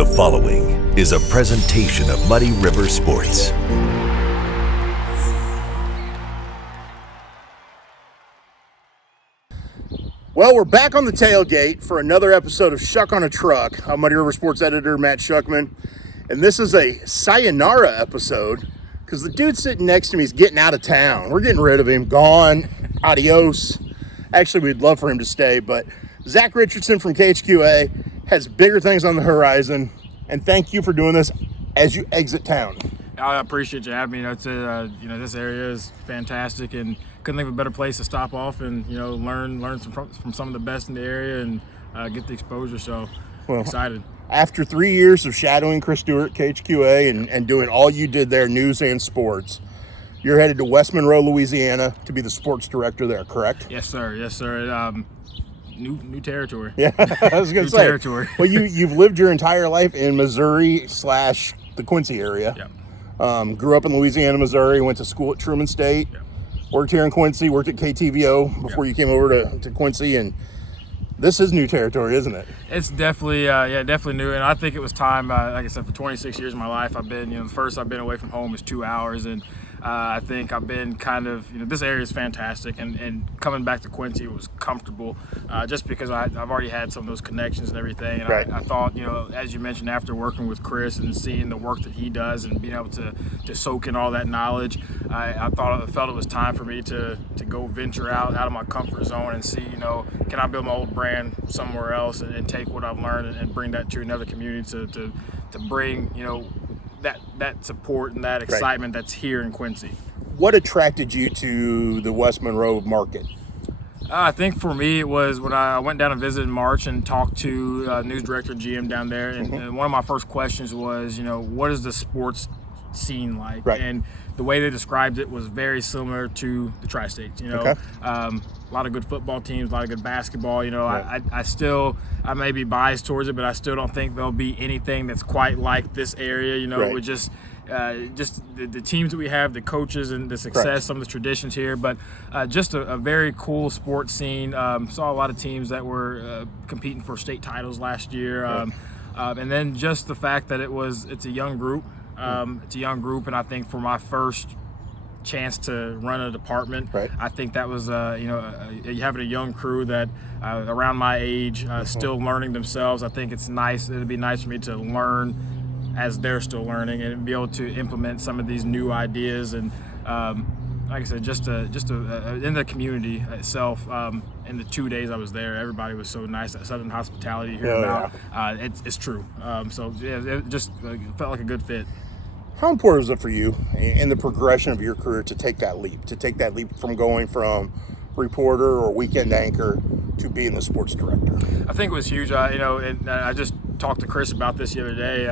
The following is a presentation of Muddy River Sports. Well, we're back on the tailgate for another episode of Schuck on a Truck. I'm Muddy River Sports editor Matt Schuckman, and this is a sayonara episode because the dude sitting next to me is getting out of town. We're getting rid of him. Gone. Adios. Actually, we'd love for him to stay, but Zach Richardson from KHQA has bigger things on the horizon, and thank you for doing this as you exit town. I appreciate you having me. It's this area is fantastic, and couldn't think of a better place to stop off and learn from some of the best in the area and get the exposure. So excited. After 3 years of shadowing Chris Stewart, KHQA, and doing all you did there, news and sports, you're headed to West Monroe, Louisiana, to be the sports director there, correct? Yes, sir. Yes, sir. New territory. Yeah, I was going to say. Territory. Well, you've lived your entire life in Missouri / the Quincy area. Yep. Grew up in Louisiana, Missouri, went to school at Truman State, Yep. Worked here in Quincy, worked at KTVO before you came over to Quincy, and this is new territory, isn't it? It's definitely, definitely new, and I think it was time. Like I said, for 26 years of my life, I've been, the first I've been away from home is 2 hours, and I think I've been kind of, this area is fantastic, and coming back to Quincy was comfortable, just because I've already had some of those connections and everything, and right. I thought, as you mentioned, after working with Chris and seeing the work that he does and being able to soak in all that knowledge, I felt it was time for me to go venture out of my comfort zone and see, can I build my old brand somewhere else and take what I've learned and bring that to another community to bring, that support and that excitement that's here in Quincy. What attracted you to the West Monroe market? I think for me it was when I went down and visited in March and talked to news director GM down there, and one of my first questions was, what is the sports scene like? Right. And the way they described it was very similar to the Tri-States. A lot of good football teams, a lot of good basketball. Right. I may be biased towards it, but I still don't think there'll be anything that's quite like this area. Right. With just the teams that we have, the coaches and the success, Correct. some of the traditions here, but just a very cool sports scene. Saw a lot of teams that were competing for state titles last year, and then just the fact that it's a young group. It's a young group, and I think for my first chance to run a department, right. I think that was having a young crew that around my age, still learning themselves. I think it'd be nice for me to learn as they're still learning and be able to implement some of these new ideas. And like I said, just in the community itself, in the 2 days I was there, everybody was so nice. That Southern hospitality you hear about, it's true. It just felt like a good fit. How important is it for you in the progression of your career to take that leap from going from reporter or weekend anchor to being the sports director? I think it was huge. And I just talked to Chris about this the other day.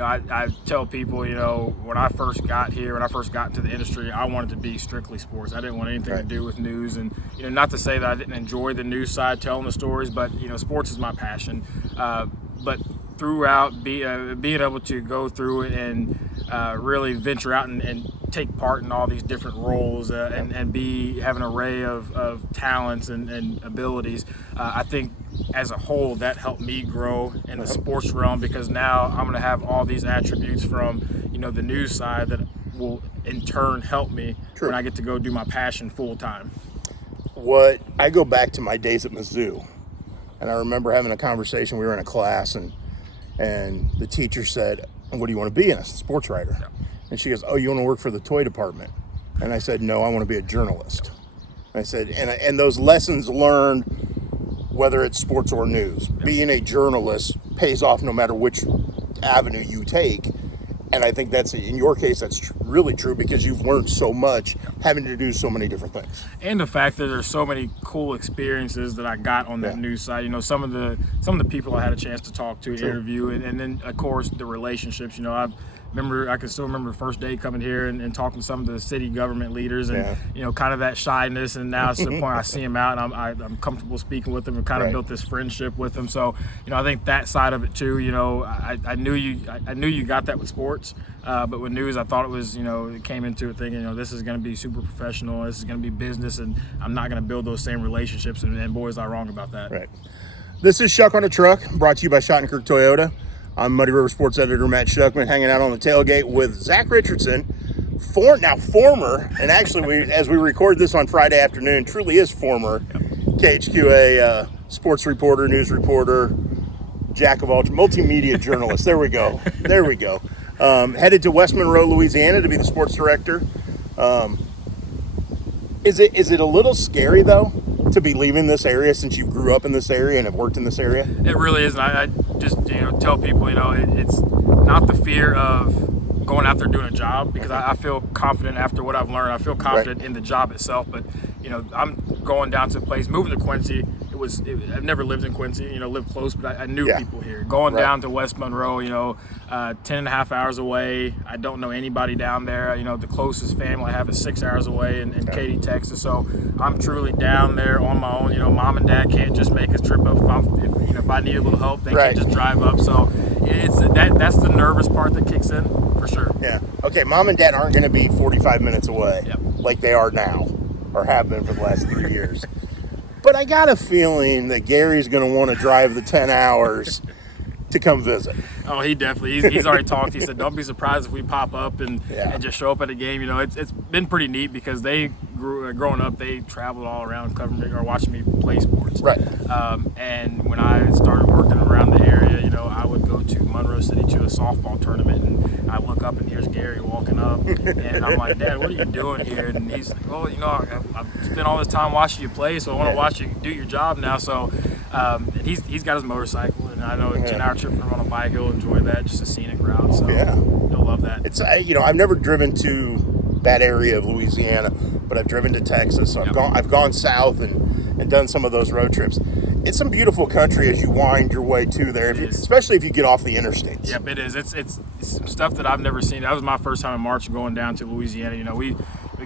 I tell people, when I first got here, when I first got into the industry, I wanted to be strictly sports. I didn't want anything to do with news. And, not to say that I didn't enjoy the news side, telling the stories, but, sports is my passion. But throughout being able to go through it and really venture out and take part in all these different roles and have an array of talents and abilities, I think as a whole that helped me grow in the sports realm, because now I'm going to have all these attributes from the news side that will in turn help me when I get to go do my passion full time. What I go back to my days at Mizzou, and I remember having a conversation. We were in a class, and the teacher said, "What do you want to be?" And I said, "Sports writer." Yeah. And she goes, "Oh, you want to work for the toy department?" And I said, "No, I want to be a journalist." And I said, and those lessons learned, whether it's sports or news, being a journalist pays off no matter which avenue you take. And I think that's, in your case, that's really true, because you've learned so much having to do so many different things. And the fact that there's so many cool experiences that I got on that news side. Some of the people I had a chance to talk to, interview, and then of course the relationships. I can still remember the first day coming here and talking to some of the city government leaders, and kind of that shyness. And now it's to the point I see them out, and I'm comfortable speaking with them, and kind of built this friendship with them. So I think that side of it too. I knew you got that with sports, but with news I thought it was it came into it thinking this is going to be super professional, this is going to be business, and I'm not going to build those same relationships. And boy, was I wrong about that. Right. This is Schuck on a Truck, brought to you by Schottenkirk Toyota. I'm Muddy River Sports Editor Matt Schuckman, hanging out on the tailgate with Zach Richardson, former, and actually, as we record this on Friday afternoon, truly is former KHQA sports reporter, news reporter, jack of all, multimedia journalist. There we go. Headed to West Monroe, Louisiana to be the sports director. Is it a little scary, though, to be leaving this area since you grew up in this area and have worked in this area? It really is. And I just tell people, it's not the fear of going out there doing a job, because I feel confident after what I've learned. I feel confident in the job itself. But, I'm going down to a place, moving to Quincy. I've never lived in Quincy, lived close, but I knew people here. Going down to West Monroe, 10 and a half hours away. I don't know anybody down there. The closest family I have is 6 hours away in Katy, Texas. So I'm truly down there on my own. Mom and dad can't just make a trip up. If I need a little help, they can't just drive up. So that's the nervous part that kicks in, for sure. Yeah. Okay, mom and dad aren't going to be 45 minutes away like they are now, or have been for the last 3 years. But I got a feeling that Gary's going to want to drive the 10 hours to come visit. Oh, he definitely. He's already talked. He said, don't be surprised if we pop up and just show up at a game. It's been pretty neat, because they growing up, they traveled all around covering or watching me play sports. Right. And when I started working around the area, I would go to Monroe City to a softball tournament, and I look up and here's Gary walking up, and I'm like, Dad, what are you doing here? And he's like, well, I've spent all this time watching you play, so I want to watch you do your job now. So he's got his motorcycle, and I know a 10-hour trip from on a bike, he'll enjoy that, just a scenic route. So he'll love that. It's I've never driven to that area of Louisiana, but I've driven to Texas. So I've gone south and done some of those road trips. It's some beautiful country as you wind your way to there, especially if you get off the interstates. Yep, it is. It's some stuff that I've never seen. That was my first time in March going down to Louisiana. We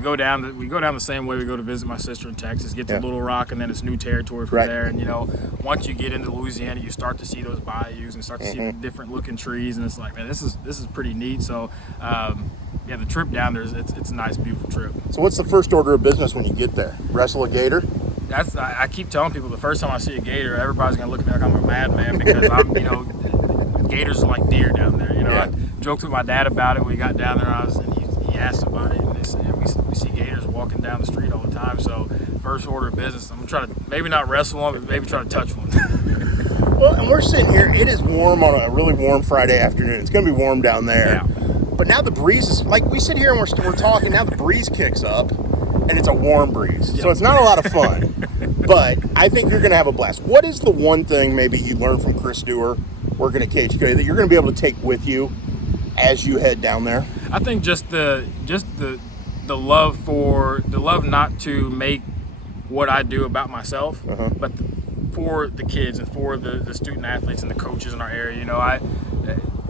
go down the same way we go to visit my sister in Texas, get to Little Rock, and then it's new territory from there. And once you get into Louisiana, you start to see those bayous and start to see the different looking trees, and it's like, man, this is pretty neat. So the trip down there it's a nice, beautiful trip. So what's the first order of business when you get there? Wrestle a gator? I keep telling people, the first time I see a gader, everybody's gonna look at me like I'm a madman, because I'm gators are like deer down there. I joked with my dad about it when we got down there. And he asked somebody, and they said, we see gators walking down the street all the time. So first order of business, I'm gonna try to maybe not wrestle one, but maybe try to touch one. Well, and we're sitting here. It is warm on a really warm Friday afternoon. It's gonna be warm down there. Yeah. But now the breeze is, like, we sit here and we're talking. Now the breeze kicks up, and it's a warm breeze. So it's not a lot of fun. But I think you're going to have a blast. What is the one thing maybe you learned from Chris Dewar working at KHQA that you're going to be able to take with you as you head down there? I think just the love not to make what I do about myself, but for the kids and for the student athletes and the coaches in our area.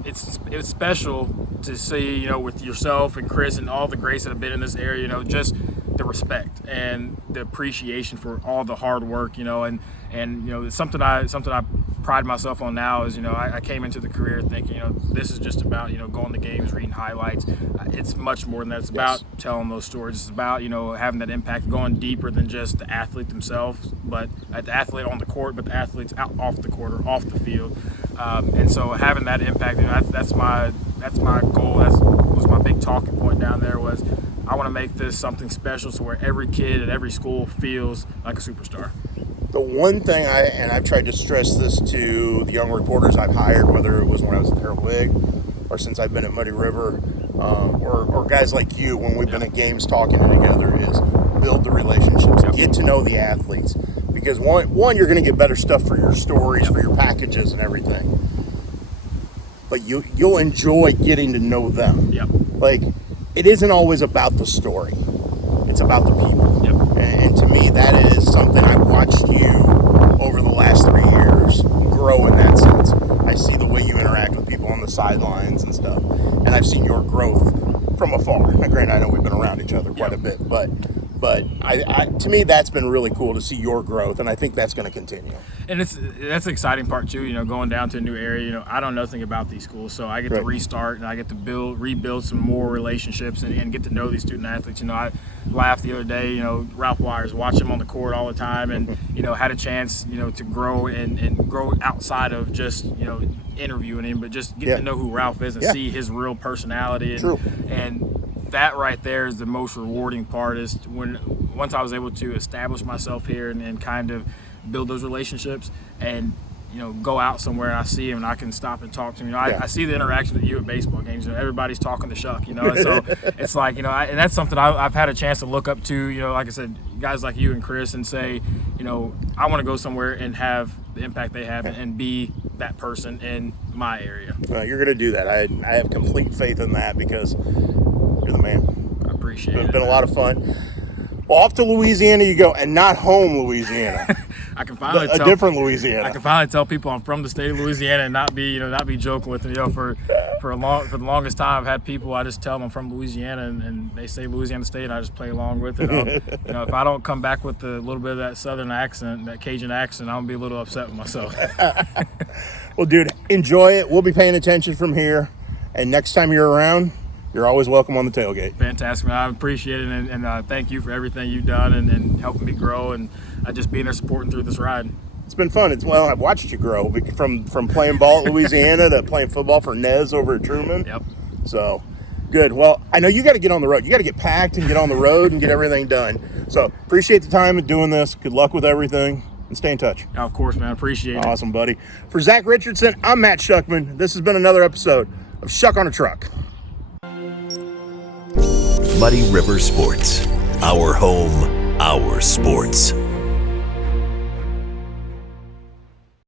It's special to see, with yourself and Chris and all the greats that have been in this area, just the respect and the appreciation for all the hard work, and it's something I pride myself on now is, I came into the career thinking, this is just about, going to games, reading highlights. It's much more than that. It's about telling those stories. It's about, having that impact, going deeper than just the athlete themselves, but the athlete on the court, but the athletes out off the court or off the field. And so having that impact, that's my goal. That was my big talking point down there, was I want to make this something special, so where every kid at every school feels like a superstar. The one thing I've tried to stress this to the young reporters I've hired, whether it was when I was at Herald League or since I've been at Muddy River, or guys like you when we've been at games talking together, is build the relationships, get to know the athletes. Because one, you're going to get better stuff for your stories, for your packages and everything. But you'll enjoy getting to know them. Like, it isn't always about the story. It's about the people. And to me, that is something I watched you over the last 3 years grow in that sense. I see the way you interact with people on the sidelines and stuff. And I've seen your growth from afar. Now, granted, I know we've been around each other quite a bit, but But to me, that's been really cool to see your growth, and I think that's going to continue. And that's the exciting part too. Going down to a new area. I don't know nothing about these schools, so I get to restart and I get to rebuild some more relationships and get to know these student athletes. I laughed the other day. Ralph Wires, watch him on the court all the time, and had a chance to grow and grow outside of just interviewing him, but just get to know who Ralph is and see his real personality. And that right there is the most rewarding part. Is once I was able to establish myself here and kind of build those relationships and go out somewhere and I see him and I can stop and talk to him. I see the interaction with you at baseball games. Everybody's talking to Schuck. And so it's like and that's something I've had a chance to look up to. Like I said, guys like you and Chris, and say, I want to go somewhere and have the impact they have and be that person in my area. Well, you're going to do that. I have complete faith in that because you're the man. I appreciate it. It's been a lot of fun. Well, off to Louisiana you go, and not home Louisiana. I can finally a different Louisiana. I can finally tell people I'm from the state of Louisiana and not be joking with them. For the longest time, I've had people, I just tell them I'm from Louisiana, and they say Louisiana State, and I just play along with it. If I don't come back with a little bit of that Southern accent, that Cajun accent, I'm gonna be a little upset with myself. Well, dude, enjoy it. We'll be paying attention from here, and next time you're around, you're always welcome on the tailgate. Fantastic, man. I appreciate it, and thank you for everything you've done and helping me grow, and just being there supporting through this ride. It's been fun. I've watched you grow from playing ball at Louisiana to playing football for Nez over at Truman. Yep. So, good. Well, I know you got to get on the road. You got to get packed and get on the road and get everything done. So, appreciate the time of doing this. Good luck with everything, and stay in touch. Of course, man. Appreciate it. Awesome, buddy. For Zach Richardson, I'm Matt Schuckman. This has been another episode of Schuck on a Truck. Muddy River Sports. Our home, our sports.